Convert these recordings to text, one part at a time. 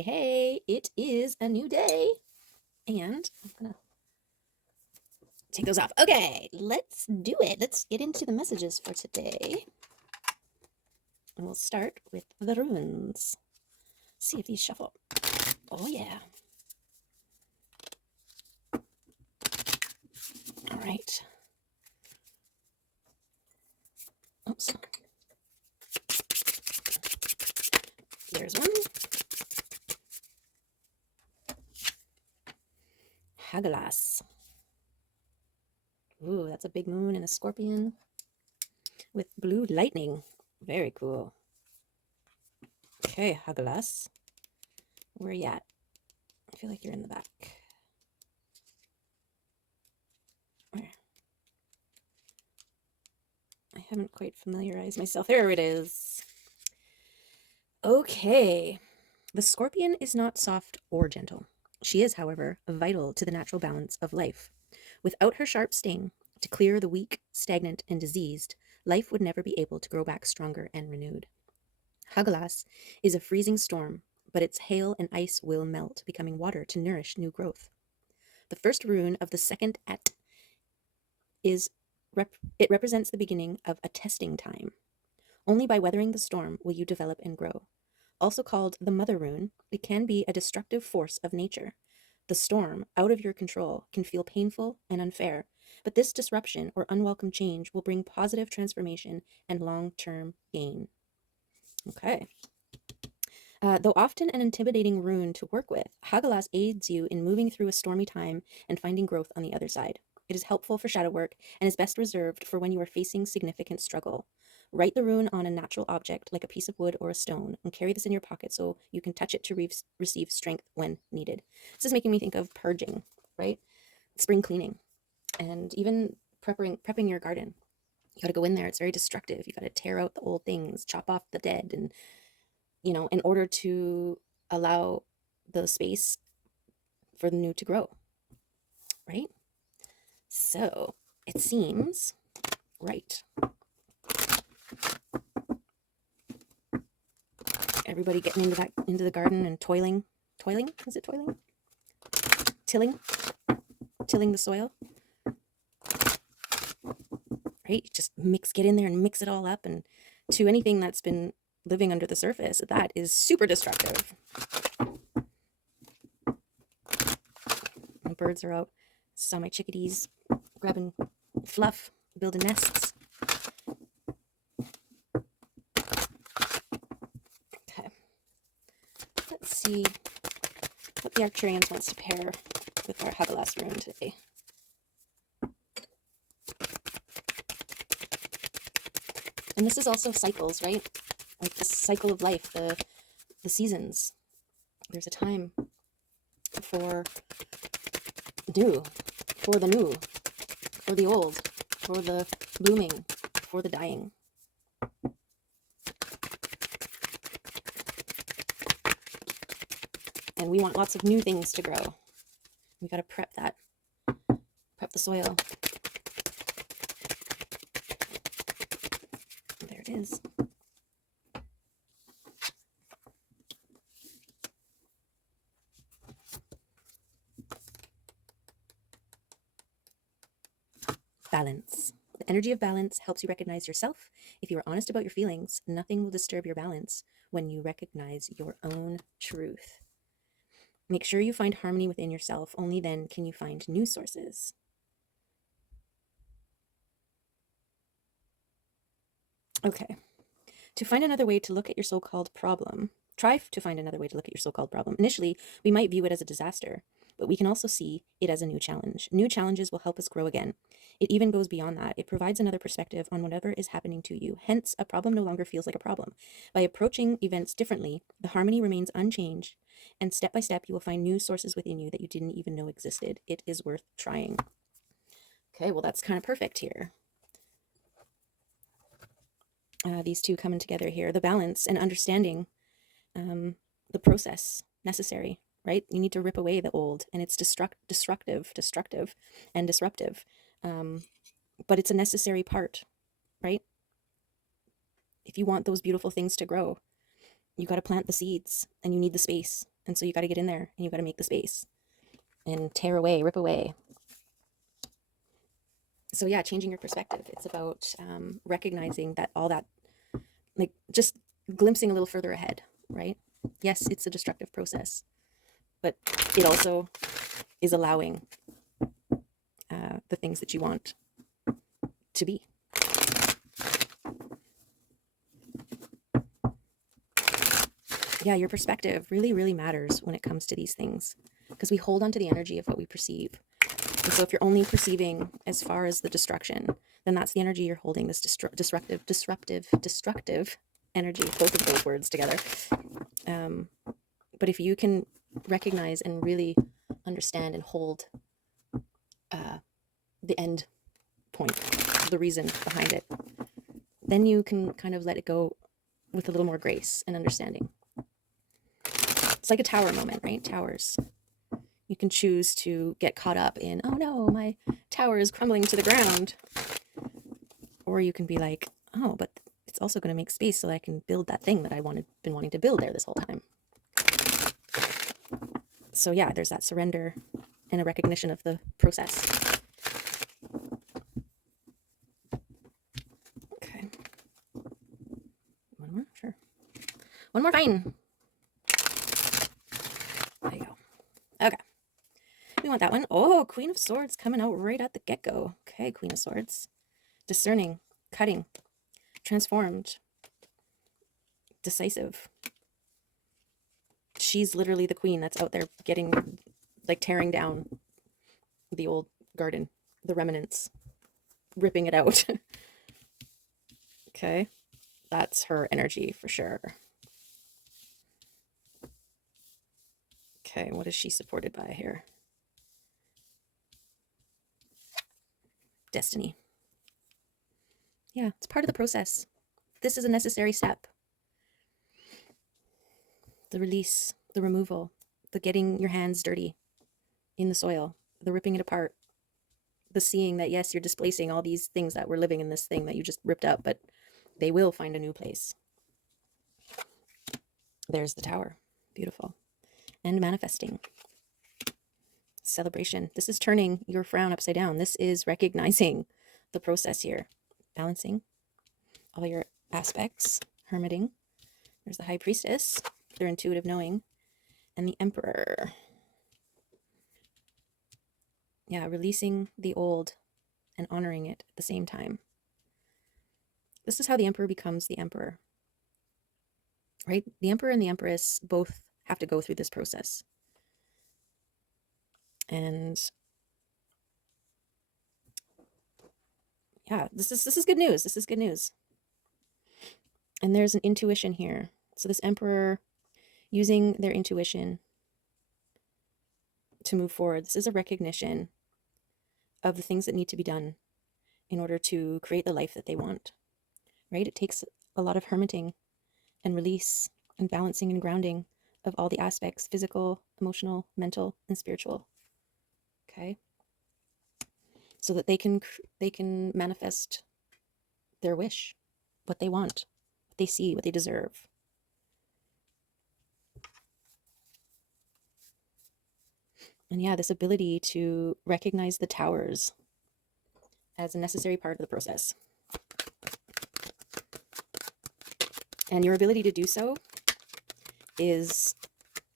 Hey, it is a new day. And I'm going to take those off. Okay, let's do it. Let's get into the messages for today. And we'll start with the runes. See if these shuffle. Oh, yeah. All right. Oops. There's one. Hagalas. Ooh, that's a big moon and a scorpion with blue lightning. Very cool. Okay, Hagalas. Where are you at? I feel like you're in the back. Where? I haven't quite familiarized myself. There it is. Okay. The scorpion is not soft or gentle. She is, however, vital to the natural balance of life. Without her sharp sting to clear the weak, stagnant, and diseased, life would never be able to grow back stronger and renewed. Hagalas is a freezing storm, but its hail and ice will melt, becoming water to nourish new growth. The first rune of the second Et is it represents the beginning of a testing time. Only by weathering the storm will you develop and grow. Also called the Mother Rune, it can be a destructive force of nature. The storm, out of your control, can feel painful and unfair, but this disruption or unwelcome change will bring positive transformation and long-term gain. Okay. Though often an intimidating rune to work with, Hagalas aids you in moving through a stormy time and finding growth on the other side. It is helpful for shadow work and is best reserved for when you are facing significant struggle. Write the rune on a natural object like a piece of wood or a stone and carry this in your pocket so you can touch it to receive strength when needed. This is making me think of purging, right? Spring cleaning and even prepping your garden. You got to go in there. It's very destructive. You got to tear out the old things, chop off the dead, and in order to allow the space for the new to grow, right? So it seems right. Everybody getting into the garden and toiling. Is it toiling? Tilling the soil. Right? Just get in there and mix it all up, and to anything that's been living under the surface, that is super destructive. The birds are out. Saw my chickadees grabbing fluff, building nests. Okay. Let's see what the Arcturians wants to pair with our Hagalas rune today. And this is also cycles, right? Like the cycle of life, the seasons. There's a time for new, for the new, for the old, for the blooming, for the dying. And we want lots of new things to grow. We got to prep the soil. There it is. Balance. The energy of balance helps you recognize yourself. If you are honest about your feelings, nothing will disturb your balance when you recognize your own truth. Make sure you find harmony within yourself. Only then can you find new sources. Okay. To find another way to look at your so-called problem, try to find another way to look at your so-called problem. Initially, we might view it as a disaster, but we can also see it as a new challenge. New challenges will help us grow again. It even goes beyond that. It provides another perspective on whatever is happening to you. Hence, a problem no longer feels like a problem. By approaching events differently, the harmony remains unchanged, and step by step, you will find new sources within you that you didn't even know existed. It is worth trying. Okay, well, that's kind of perfect here. These two coming together here, the balance and understanding the process necessary, right? You need to rip away the old, and it's destructive and disruptive, but it's a necessary part, right? If you want those beautiful things to grow, you got to plant the seeds, and you need the space, And so you got to get in there and you got to make the space and tear away, rip away. So yeah, changing your perspective. It's about recognizing that all that, like just glimpsing a little further ahead, right? Yes, it's a destructive process, but it also is allowing the things that you want to be. Yeah, your perspective really, really matters when it comes to these things, because we hold on to the energy of what we perceive. And so if you're only perceiving as far as the destruction, then that's the energy you're holding, this disruptive energy, both of those words together. But if you can recognize and really understand and hold the end point, the reason behind it, then you can kind of let it go with a little more grace and understanding. It's like a tower moment, right? Towers. You can choose to get caught up in, oh no, my tower is crumbling to the ground. Or you can be like, oh, but it's also going to make space so that I can build that thing that been wanting to build there this whole time. So yeah, there's that surrender and a recognition of the process. Okay. One more? Sure. One more, fine. There you go. Okay. We want that one. Oh, Queen of Swords coming out right at the get-go. Okay, Queen of Swords. Discerning, cutting, transformed, decisive. She's literally the queen that's out there getting, like, tearing down the old garden, the remnants, ripping it out. Okay, that's her energy for sure. Okay, what is she supported by here? Destiny. Yeah, it's part of the process. This is a necessary step. The release, the removal, the getting your hands dirty in the soil, the ripping it apart, the seeing that, yes, you're displacing all these things that were living in this thing that you just ripped up, but they will find a new place. There's the tower. Beautiful. And manifesting. Celebration. This is turning your frown upside down. This is recognizing the process here. Balancing all your aspects. Hermiting. There's the High Priestess, their intuitive knowing, and the Emperor. Yeah, releasing the old and honoring it at the same time. This is how the Emperor becomes the Emperor. Right? The Emperor and the Empress both have to go through this process. And yeah, this is good news. This is good news. And there's an intuition here. So this Emperor using their intuition to move forward. This is a recognition of the things that need to be done in order to create the life that they want. Right? It takes a lot of hermiting and release and balancing and grounding of all the aspects, physical, emotional, mental, and spiritual. Okay? So that they can manifest their wish, what they want, what they see, what they deserve. And yeah, this ability to recognize the towers as a necessary part of the process. And your ability to do so is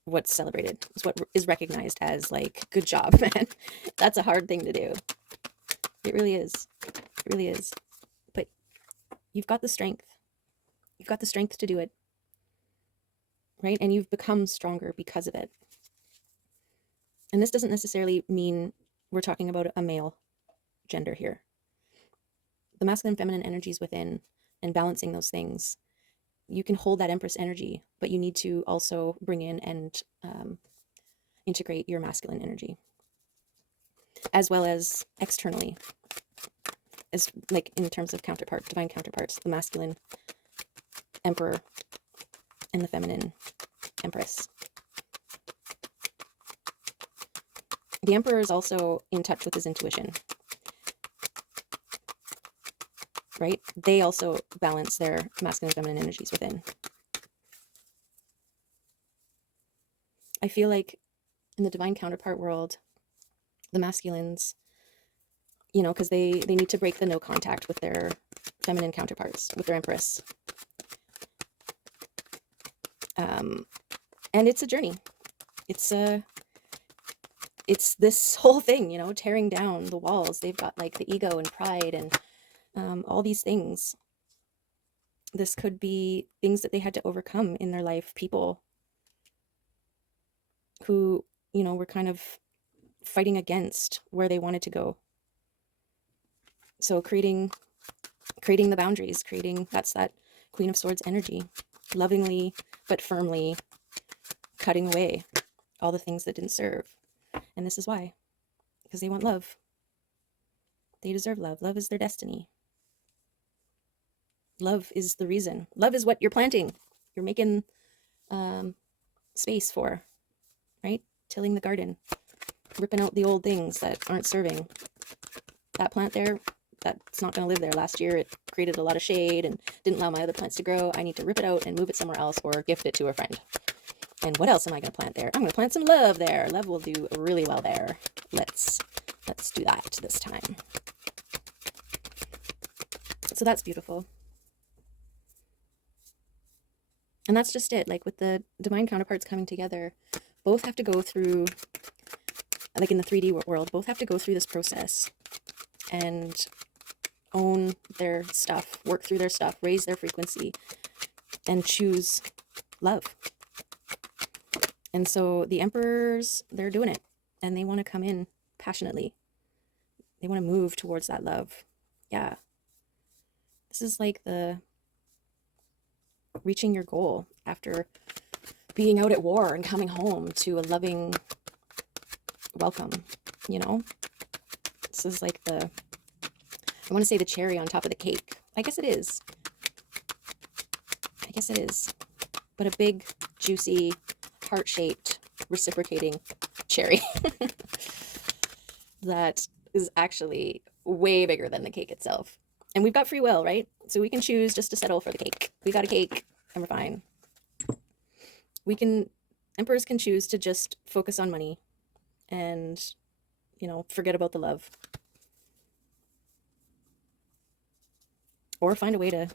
what's celebrated. It's what is recognized as, like, good job, man. That's a hard thing to do. It really is. It really is. But you've got the strength. You've got the strength to do it. Right? And you've become stronger because of it. And this doesn't necessarily mean we're talking about a male gender here. The masculine and feminine energies within and balancing those things. You can hold that Empress energy, but you need to also bring in and integrate your masculine energy, as well as externally, as like in terms of counterparts, divine counterparts, the masculine Emperor and the feminine Empress. The Emperor is also in touch with his intuition, right? They also balance their masculine and feminine energies within. I feel like in the divine counterpart world, the masculines, because they need to break the no contact with their feminine counterparts, with their Empress. And it's a journey. It's this whole thing, tearing down the walls. They've got like the ego and pride and all these things. This could be things that they had to overcome in their life. People who, were kind of fighting against where they wanted to go. So creating the boundaries, that's that Queen of Swords energy, lovingly but firmly cutting away all the things that didn't serve. And this is why, because they want love. They deserve love. Love is their destiny. Love is the reason. Love is what you're planting. You're making space for, right? Tilling the garden, ripping out the old things that aren't serving. That plant there, that's not going to live there. Last year it created a lot of shade and didn't allow my other plants to grow. I need to rip it out and move it somewhere else or gift it to a friend. And what else am I going to plant there? I'm going to plant some love there. Love will do really well there. Let's do that this time. So that's beautiful. And that's just it. Like with the divine counterparts coming together, both have to go through, like in the 3D world, both have to go through this process and own their stuff, work through their stuff, raise their frequency, and choose love. And so the emperors, they're doing it, and they want to come in passionately. They want to move towards that love. Yeah. This is like the reaching your goal after being out at war and coming home to a loving welcome, This is like I want to say the cherry on top of the cake. I guess it is. But a big, juicy, heart-shaped, reciprocating cherry that is actually way bigger than the cake itself. And we've got free will, right? So we can choose just to settle for the cake. We got a cake and we're fine. Emperors can choose to just focus on money and, forget about the love. Or find a way to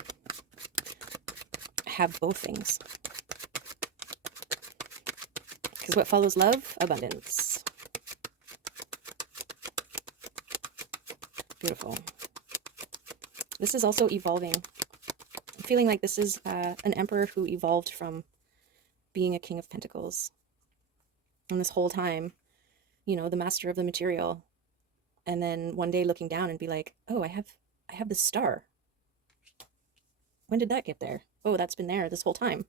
have both things. Because what follows love? Abundance. Beautiful. This is also evolving. I'm feeling like this is an emperor who evolved from being a king of pentacles. And this whole time, the master of the material. And then one day looking down and be like, oh, I have this star. When did that get there? Oh, that's been there this whole time.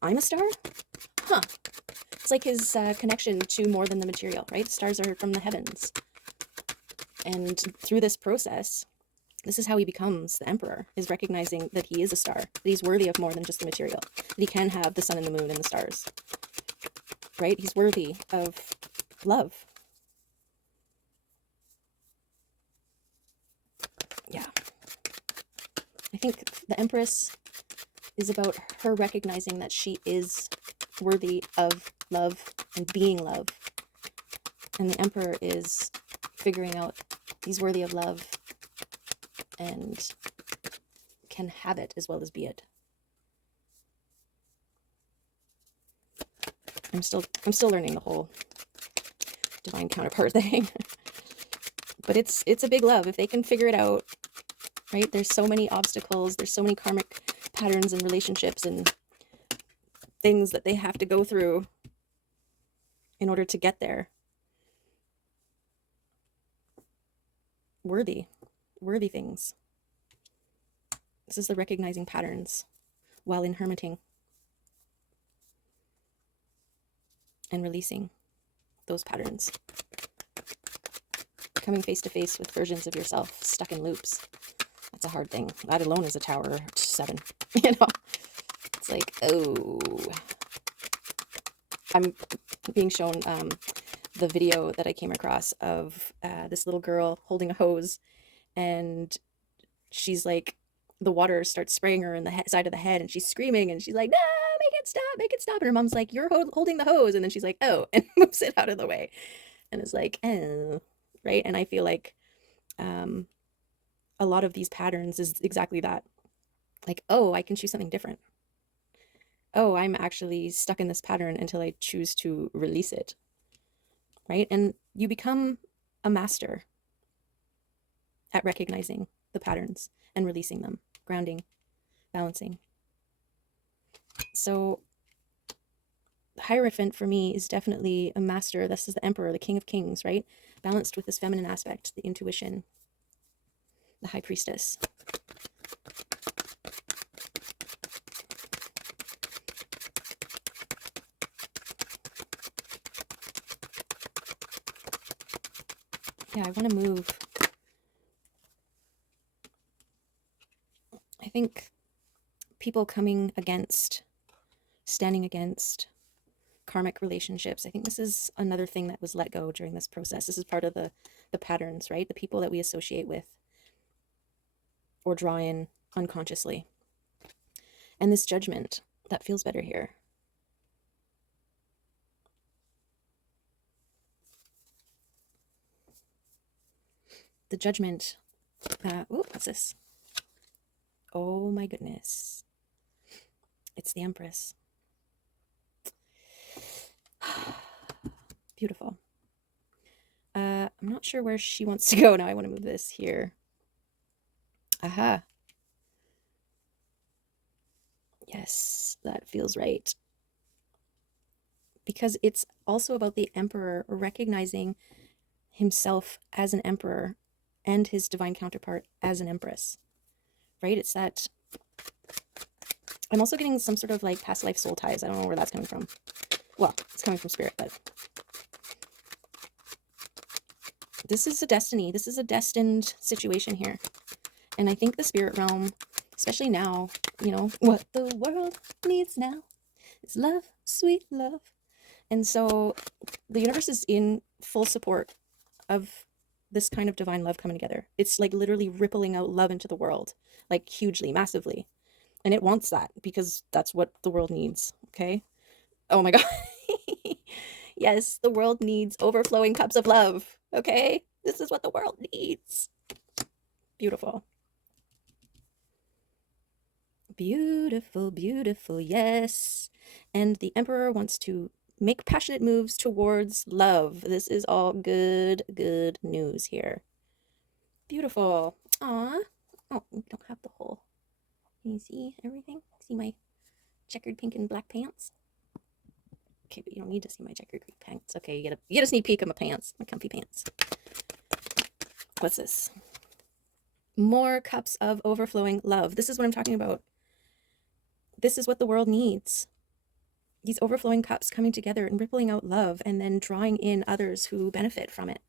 I'm a star? Huh. It's like his connection to more than the material, right? Stars are from the heavens. And through this process, this is how he becomes the emperor, is recognizing that he is a star, that he's worthy of more than just the material, that he can have the sun and the moon and the stars, right? He's worthy of love. Yeah. I think the Empress is about her recognizing that she is worthy of love and being love. And the Emperor is figuring out he's worthy of love and can have it as well as be it. I'm still learning the whole divine counterpart thing. But it's a big love if they can figure it out, right? There's so many obstacles, there's so many karmic patterns and relationships and things that they have to go through in order to get there. Worthy things. This is the recognizing patterns while in hermiting and releasing those patterns. Coming face to face with versions of yourself stuck in loops. That's a hard thing. That alone is a tower 7. It's like, oh. I'm being shown the video that I came across of this little girl holding a hose, and she's like, the water starts spraying her in the side of the head, and she's screaming, and she's like, no, make make it stop. And her mom's like, you're holding the hose. And then she's like, oh, and moves it out of the way. And it's like, oh, right? And I feel like a lot of these patterns is exactly that. Like, oh, I can choose something different. Oh, I'm actually stuck in this pattern until I choose to release it, right? And you become a master at recognizing the patterns and releasing them, grounding, balancing. So the Hierophant for me is definitely a master. This is the Emperor, the King of Kings, right? Balanced with this feminine aspect, the intuition, the High Priestess. Yeah, I want to move. I think people standing against karmic relationships. I think this is another thing that was let go during this process. This is part of the patterns, right? The people that we associate with or draw in unconsciously. And this judgment that feels better here. The judgment. What's this? Oh my goodness. It's the Empress. Beautiful. I'm not sure where she wants to go now. I want to move this here. Aha. Yes, that feels right. Because it's also about the Emperor recognizing himself as an emperor and his divine counterpart as an empress, right? It's that I'm also getting some sort of like past life soul ties. I don't know where that's coming from. Well, it's coming from spirit, but this is a destiny. This is a destined situation here. And I think the spirit realm, especially now, what the world needs now is love, sweet love. And so the universe is in full support of this kind of divine love coming together. It's like literally rippling out love into the world, like hugely, massively. And it wants that because that's what the world needs. Okay. Oh my God. Yes, the world needs overflowing cups of love. Okay. This is what the world needs. Beautiful. Beautiful, beautiful. Yes. And the Emperor wants to make passionate moves towards love. This is all good news here. Beautiful. Aw. Oh, we don't have the whole. Can you see everything? See my checkered pink and black pants? Okay, but you don't need to see my checkered pink pants. Okay, you get a sneak peek of my pants, my comfy pants. What's this? More cups of overflowing love. This is what I'm talking about. This is what the world needs. These overflowing cups coming together and rippling out love and then drawing in others who benefit from it,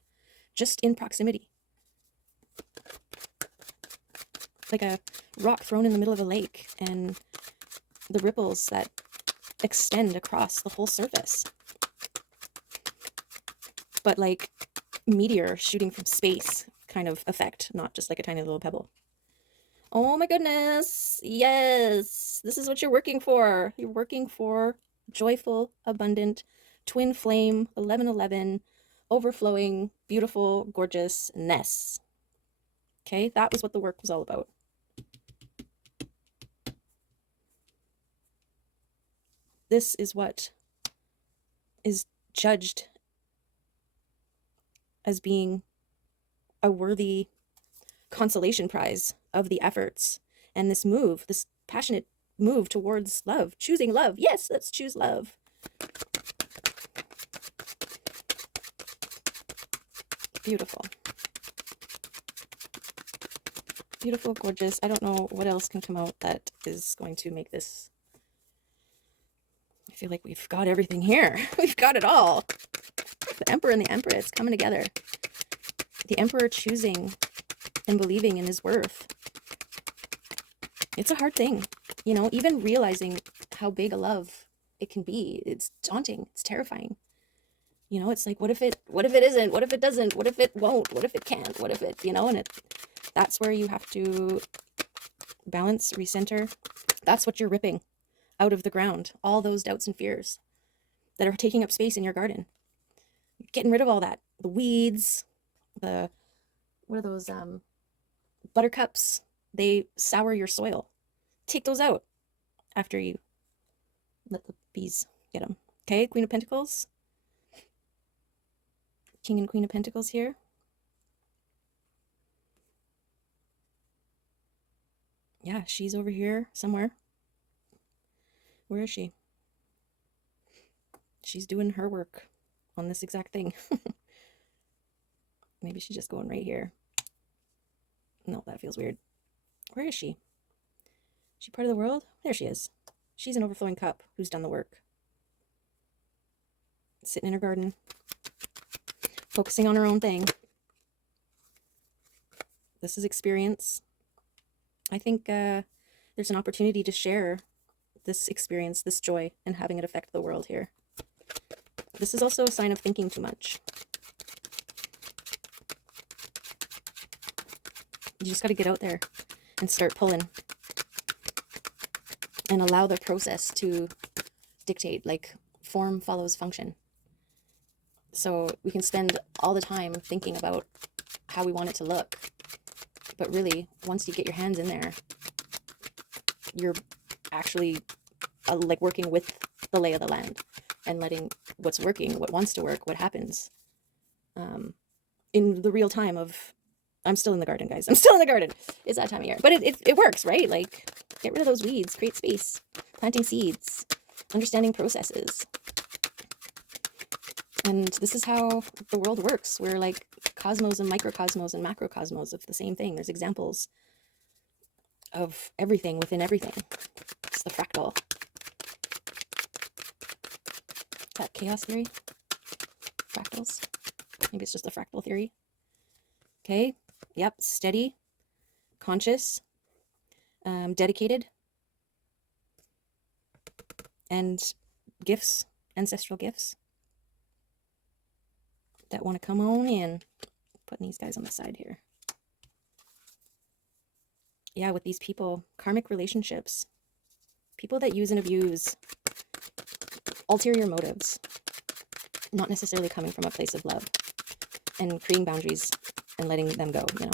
just in proximity. Like a rock thrown in the middle of a lake and the ripples that extend across the whole surface. But like meteor shooting from space kind of effect, not just like a tiny little pebble. Oh my goodness. Yes. This is what you're working for. You're working for joyful, abundant, twin flame, 1111, overflowing, beautiful, gorgeousness. Okay, that was what the work was all about. This is what is judged as being a worthy consolation prize of the efforts and this move, this passionate move towards love, choosing love. Yes, let's choose love. Beautiful. Beautiful, gorgeous. I don't know what else can come out that is going to make this. I feel like we've got everything here. We've got it all. The Emperor and the Empress coming together. The Emperor choosing and believing in his worth. It's a hard thing, even realizing how big a love it can be. It's daunting. It's terrifying. It's like, what if it isn't? What if it doesn't? What if it won't? What if it can't? What if it, and that's where you have to balance, recenter. That's what you're ripping. out of the ground all those doubts and fears that are taking up space in your garden. Getting rid of all that. The weeds, the, what are those, buttercups? They sour your soil. Take those out after you let the bees get them. Okay, Queen of Pentacles. King and Queen of Pentacles here. Yeah, she's over here somewhere. Where is she? She's doing her work on this exact thing. Maybe she's just going right here. No, that feels weird. Where is she? Is she part of the world? There she is. She's an overflowing cup who's done the work. Sitting in her garden, focusing on her own thing. This is experience. I think there's an opportunity to share this experience, this joy, and having it affect the world here. This is also a sign of thinking too much. You just got to get out there and start pulling and allow the process to dictate, like form follows function. So we can spend all the time thinking about how we want it to look. But really, once you get your hands in there, you're actually like working with the lay of the land and letting what's working, what wants to work, what happens in the real time of, I'm still in the garden, guys. I'm still in the garden. It's that time of year. But it works, right? Like, get rid of those weeds, create space, planting seeds, understanding processes. And this is how the world works. We're like cosmos and microcosmos and macrocosmos of the same thing. There's examples of everything within everything. It's the fractal. That chaos theory? Fractals? Maybe it's just a fractal theory. Okay. Yep. Steady. Conscious. Dedicated. And gifts. Ancestral gifts. That want to come on in. Putting these guys on the side here. Yeah, with these people. Karmic relationships. People that use and abuse. Ulterior motives. Not necessarily coming from a place of love. And creating boundaries and letting them go, you know.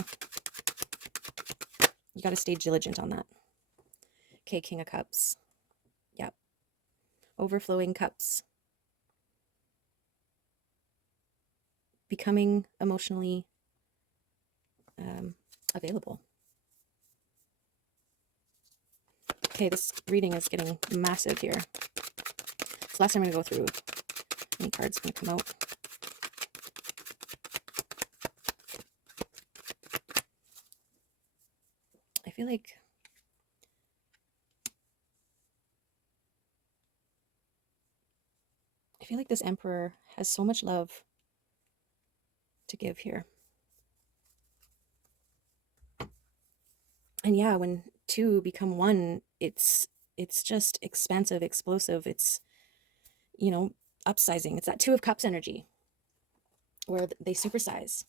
You got to stay diligent on that. Okay, King of Cups. Yep. Overflowing cups. Becoming emotionally available. Okay, this reading is getting massive here. So last time I'm going to go through any cards going to come out. I feel like this Emperor has so much love to give here. And yeah, when two become one, it's just expansive, explosive. It's, you know, upsizing. It's that Two of Cups energy where they supersize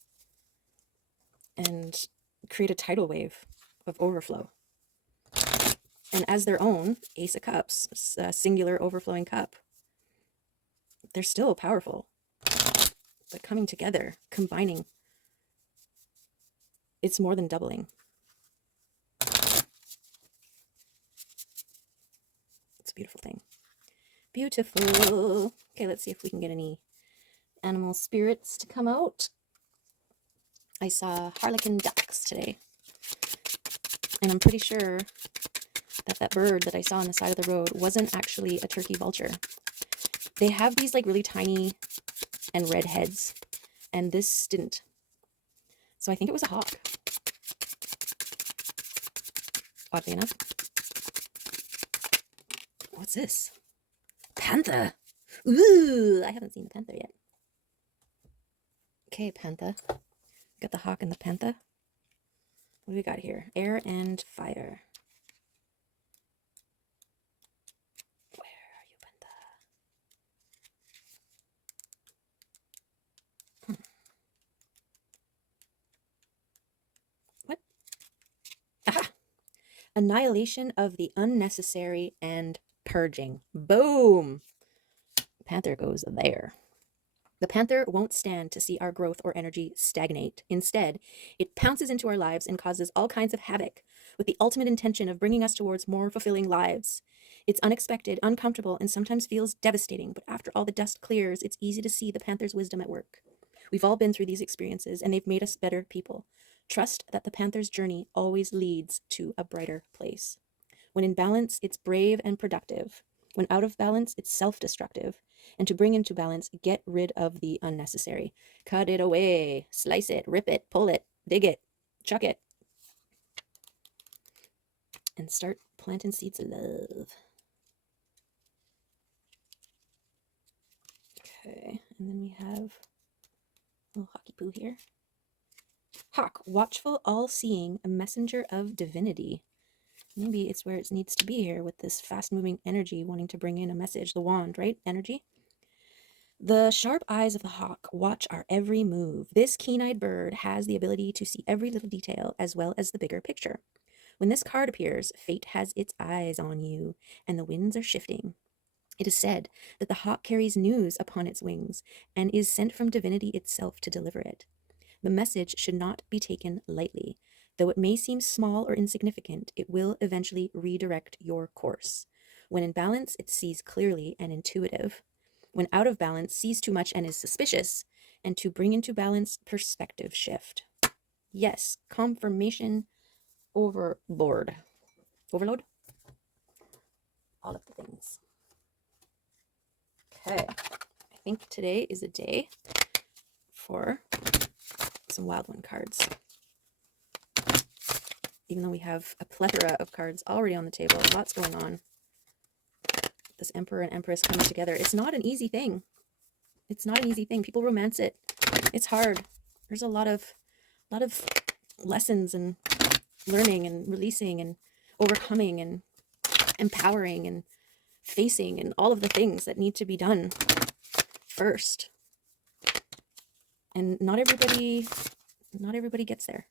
and create a tidal wave of overflow. And as their own Ace of Cups, a singular overflowing cup, they're still powerful. But coming together, combining, it's more than doubling. It's a beautiful thing. Beautiful. Okay, let's see if we can get any animal spirits to come out. I saw harlequin ducks today. And I'm pretty sure that that bird that I saw on the side of the road wasn't actually a turkey vulture. They have these like really tiny and red heads, and this didn't. So I think it was a hawk. Oddly enough. What's this? Panther. Ooh, I haven't seen the panther yet. Okay, panther. Got the hawk and the panther. What do we got here? Air and fire. Where are you, panther? What? Aha! Annihilation of the unnecessary and purging. Boom! Panther goes there. The panther won't stand to see our growth or energy stagnate. Instead, it pounces into our lives and causes all kinds of havoc, with the ultimate intention of bringing us towards more fulfilling lives. It's unexpected, uncomfortable, and sometimes feels devastating, but after all the dust clears, it's easy to see the panther's wisdom at work. We've all been through these experiences, and they've made us better people. Trust that the panther's journey always leads to a brighter place. When in balance, it's brave and productive. When out of balance, it's self destructive. And to bring into balance, get rid of the unnecessary. Cut it away, slice it, rip it, pull it, dig it, chuck it, and start planting seeds of love. Okay, and then we have a little hockey poo here. Hawk, watchful, all-seeing, a messenger of divinity. Maybe it's where it needs to be here with this fast-moving energy wanting to bring in a message. The wand, right? Energy. The sharp eyes of the hawk watch our every move. This keen-eyed bird has the ability to see every little detail as well as the bigger picture. When this card appears, fate has its eyes on you, and the winds are shifting. It is said that the hawk carries news upon its wings and is sent from divinity itself to deliver it. The message should not be taken lightly. Though it may seem small or insignificant, it will eventually redirect your course. When in balance, it sees clearly and intuitive. When out of balance, sees too much and is suspicious. And to bring into balance, perspective shift. Yes, confirmation overboard. Overload? All of the things. Okay, I think today is a day for some wild one cards. Even though we have a plethora of cards already on the table, lots going on. This Emperor and Empress coming together. It's not an easy thing. It's not an easy thing. People romance it. It's hard. There's a lot of lessons and learning and releasing and overcoming and empowering and facing and all of the things that need to be done first. And not everybody gets there.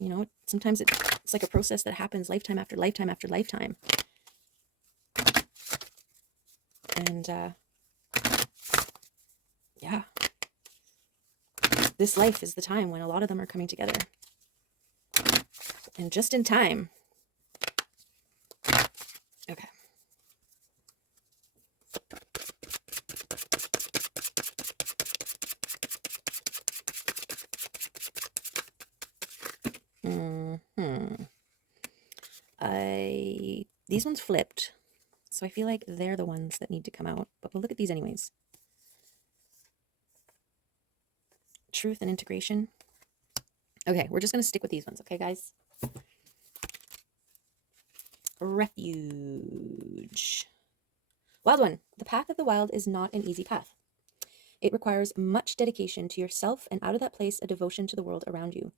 You know, sometimes it's like a process that happens lifetime after lifetime after lifetime. And yeah, this life is the time when a lot of them are coming together. And just in time. Okay. These ones flipped, so I feel like they're the ones that need to come out, but we'll look at these anyways. Truth and integration. Okay, we're just going to stick with these ones, okay, guys? Refuge. Wild one. The path of the wild is not an easy path. It requires much dedication to yourself, and out of that place, a devotion to the world around you.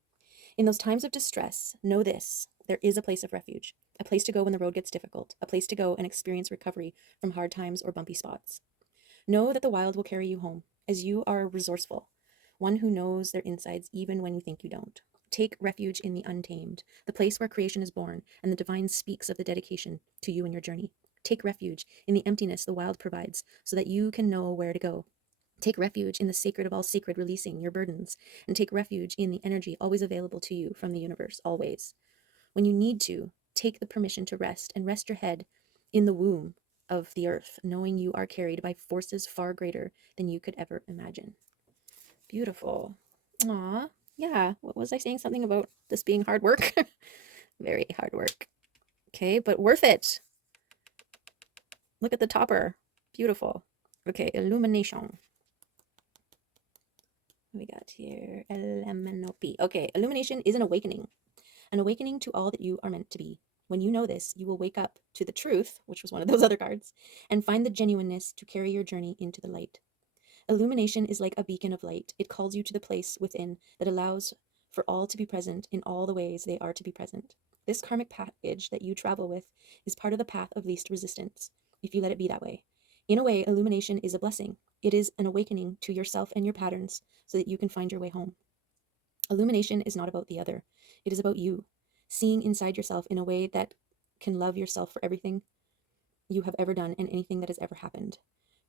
In those times of distress, know this. There is a place of refuge, a place to go when the road gets difficult, a place to go and experience recovery from hard times or bumpy spots. Know that the wild will carry you home, as you are resourceful, one who knows their insides even when you think you don't. Take refuge in the untamed, the place where creation is born, and the divine speaks of the dedication to you and your journey. Take refuge in the emptiness the wild provides, so that you can know where to go. Take refuge in the sacred of all sacred, releasing your burdens, and take refuge in the energy always available to you from the universe, always. When you need to, take the permission to rest, and rest your head in the womb of the earth, knowing you are carried by forces far greater than you could ever imagine. Beautiful. Aw, yeah. What was I saying? Something about this being hard work? Very hard work. Okay, but worth it. Look at the topper. Beautiful. Okay, illumination. What we got here? LMNOP. Okay, illumination is an awakening to all that you are meant to be. When you know this, you will wake up to the truth, which was one of those other cards, and find the genuineness to carry your journey into the light. Illumination is like a beacon of light. It calls you to the place within that allows for all to be present in all the ways they are to be present. This karmic package that you travel with is part of the path of least resistance, if you let it be that way. In a way, illumination is a blessing. It is an awakening to yourself and your patterns so that you can find your way home. Illumination is not about the other. It is about you, seeing inside yourself in a way that can love yourself for everything you have ever done and anything that has ever happened.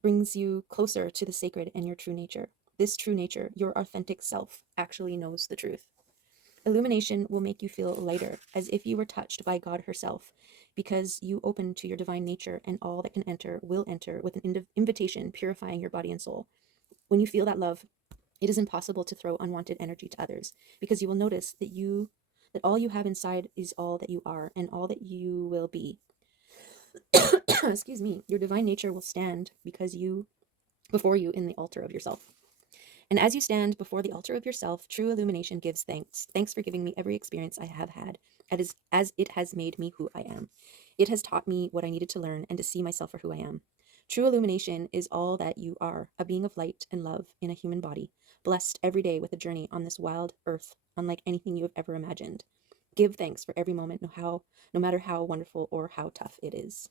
Brings you closer to the sacred and your true nature. This true nature, your authentic self, actually knows the truth. Illumination will make you feel lighter, as if you were touched by God herself, because you open to your divine nature, and all that can enter will enter with an invitation purifying your body and soul. When you feel that love, it is impossible to throw unwanted energy to others, because you will notice that all you have inside is all that you are and all that you will be. Excuse me. Your divine nature will stand before you in the altar of yourself. And as you stand before the altar of yourself, true illumination gives thanks. Thanks for giving me every experience I have had, as it has made me who I am. It has taught me what I needed to learn and to see myself for who I am. True illumination is all that you are, a being of light and love in a human body, blessed every day with a journey on this wild earth, unlike anything you have ever imagined. Give thanks for every moment, no matter how wonderful or how tough it is.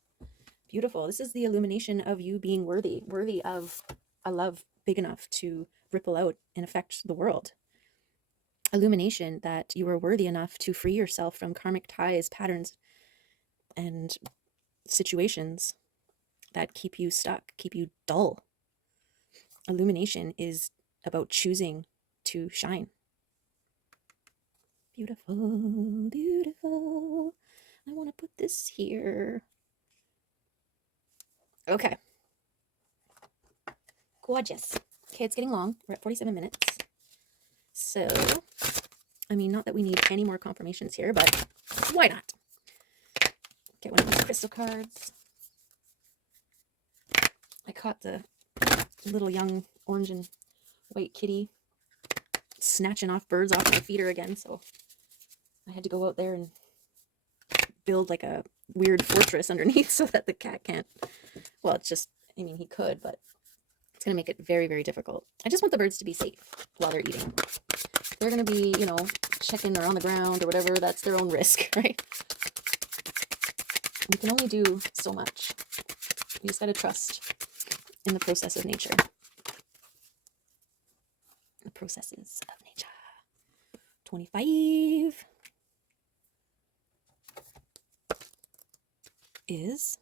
Beautiful. This is the illumination of you being worthy of a love big enough to ripple out and affect the world. Illumination that you are worthy enough to free yourself from karmic ties, patterns, and situations that keep you stuck, keep you dull. Illumination is about choosing to shine. Beautiful, beautiful. I want to put this here. Okay. Gorgeous. Okay, it's getting long. We're at 47 minutes. So, I mean, not that we need any more confirmations here, but why not? Get one of these crystal cards. I caught the little young orange and white kitty snatching off birds off my feeder again, so I had to go out there and build like a weird fortress underneath so that the cat can't. Well, it's just, I mean, he could, but it's going to make it very, very difficult. I just want the birds to be safe while they're eating. They're going to be, checking or on the ground or whatever. That's their own risk, right? We can only do so much. You just got to trust in the process of nature. The processes of nature. 25 is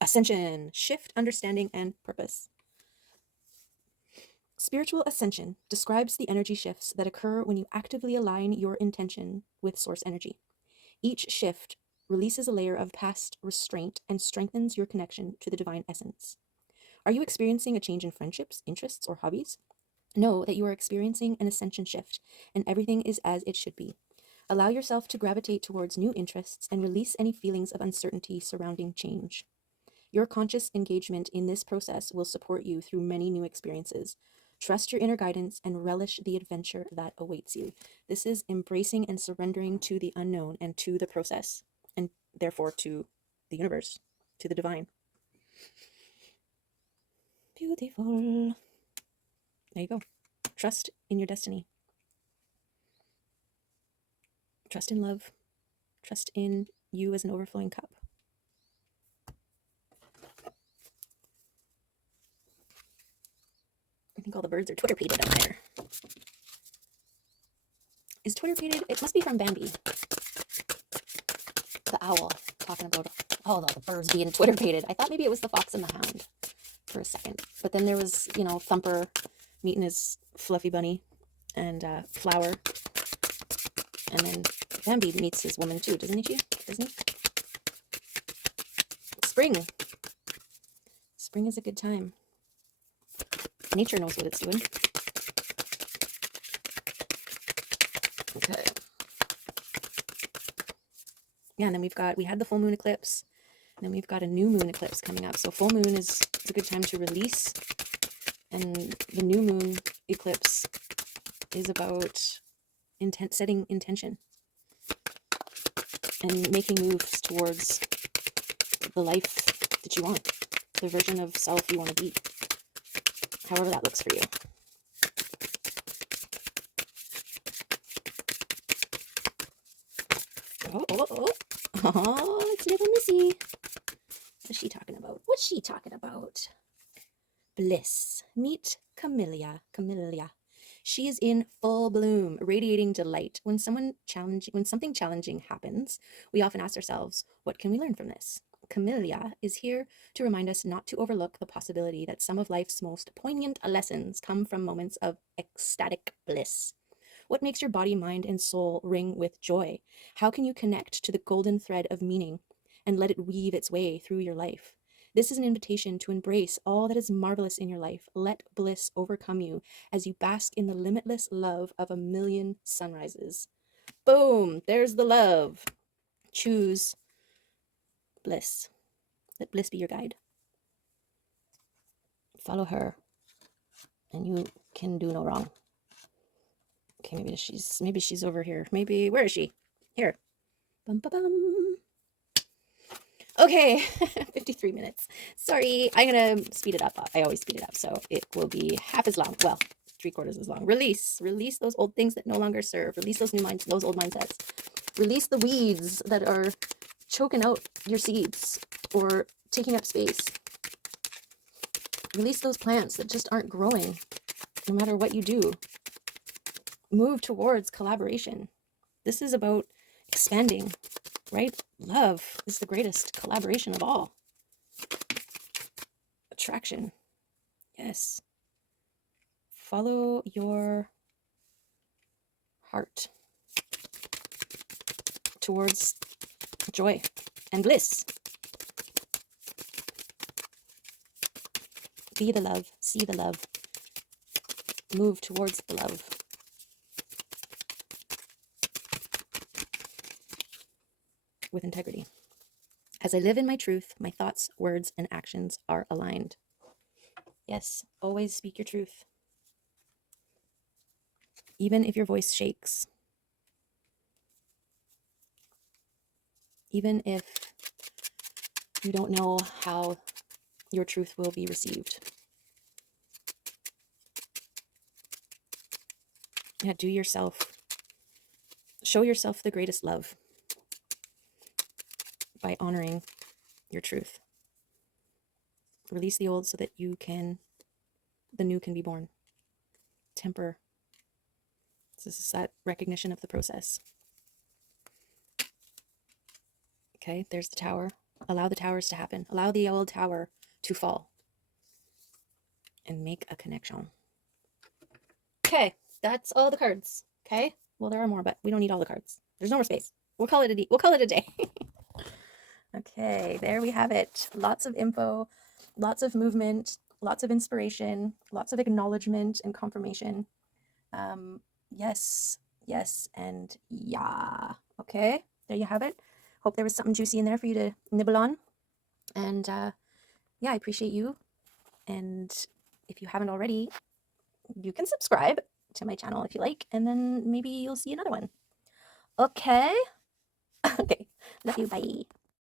ascension, shift, understanding, and purpose. Spiritual ascension describes the energy shifts that occur when you actively align your intention with source energy. Each shift releases a layer of past restraint and strengthens your connection to the divine essence. Are you experiencing a change in friendships, interests, or hobbies? Know that you are experiencing an ascension shift, and everything is as it should be. Allow yourself to gravitate towards new interests and release any feelings of uncertainty surrounding change. Your conscious engagement in this process will support you through many new experiences. Trust your inner guidance and relish the adventure that awaits you. This is embracing and surrendering to the unknown and to the process, and therefore to the universe, to the divine. Beautiful. There you go. Trust in your destiny. Trust in love. Trust in you as an overflowing cup. I think all the birds are Twitter-pated up there. Is Twitter-pated? It must be from Bambi. The owl talking about the birds being Twitter-pated. I thought maybe it was the fox and the hound for a second. But then there was, Thumper meeting his fluffy bunny and Flower. And then Bambi meets his woman too, doesn't he? Spring. Spring is a good time. Nature knows what it's doing. Okay. Yeah, and then we had the full moon eclipse, and then we've got a new moon eclipse coming up. So full moon is a good time to release, and the new moon eclipse is about setting intention and making moves towards the life that you want, the version of self you want to be, however that looks for you. Oh, it's little Missy. What's she talking about? Bliss. Meet Camellia. She is in full bloom, radiating delight. When something challenging happens, we often ask ourselves, what can we learn from this? camellia is here to remind us not to overlook the possibility that some of life's most poignant lessons come from moments of ecstatic bliss. What makes your body, mind, and soul ring with joy? How can you connect to the golden thread of meaning and let it weave its way through your life? This is an invitation to embrace all that is marvelous in your life. Let bliss overcome you as you bask in the limitless love of a million sunrises. Boom! There's the love. Choose bliss. Let bliss be your guide. Follow her, and you can do no wrong. Okay, maybe she's over here. Maybe, where is she? Here. Bum, ba, bum. Okay, 53 minutes. Sorry, I'm gonna speed it up. I always speed it up, so it will be half as long. Well, 3/4 as long. Release those old things that no longer serve. Release those those old mindsets. Release the weeds that are choking out your seeds or taking up space. Release those plants that just aren't growing, no matter what you do. Move towards collaboration. This is about expanding, right? Love is the greatest collaboration of all. Attraction. Yes. Follow your heart towards joy and bliss. Be the love, see the love, move towards the love. With integrity. As I live in my truth, my thoughts, words, and actions are aligned. Yes, always speak your truth. Even if your voice shakes. Even if you don't know how your truth will be received. Yeah, show yourself the greatest love by honoring your truth. Release the old so that the new can be born. Temper. This is that recognition of the process. Okay, there's the tower. Allow the towers to happen. Allow the old tower to fall. And make a connection. Okay, that's all the cards. Okay, well, there are more, but we don't need all the cards. There's no more space. We'll call it a day. Okay, there we have it. Lots of info, lots of movement, lots of inspiration, lots of acknowledgement and confirmation. Yes, and yeah. Okay, there you have it. Hope there was something juicy in there for you to nibble on. And yeah, I appreciate you. And if you haven't already, you can subscribe to my channel if you like, and then maybe you'll see another one. Okay? Okay. Love you. Bye.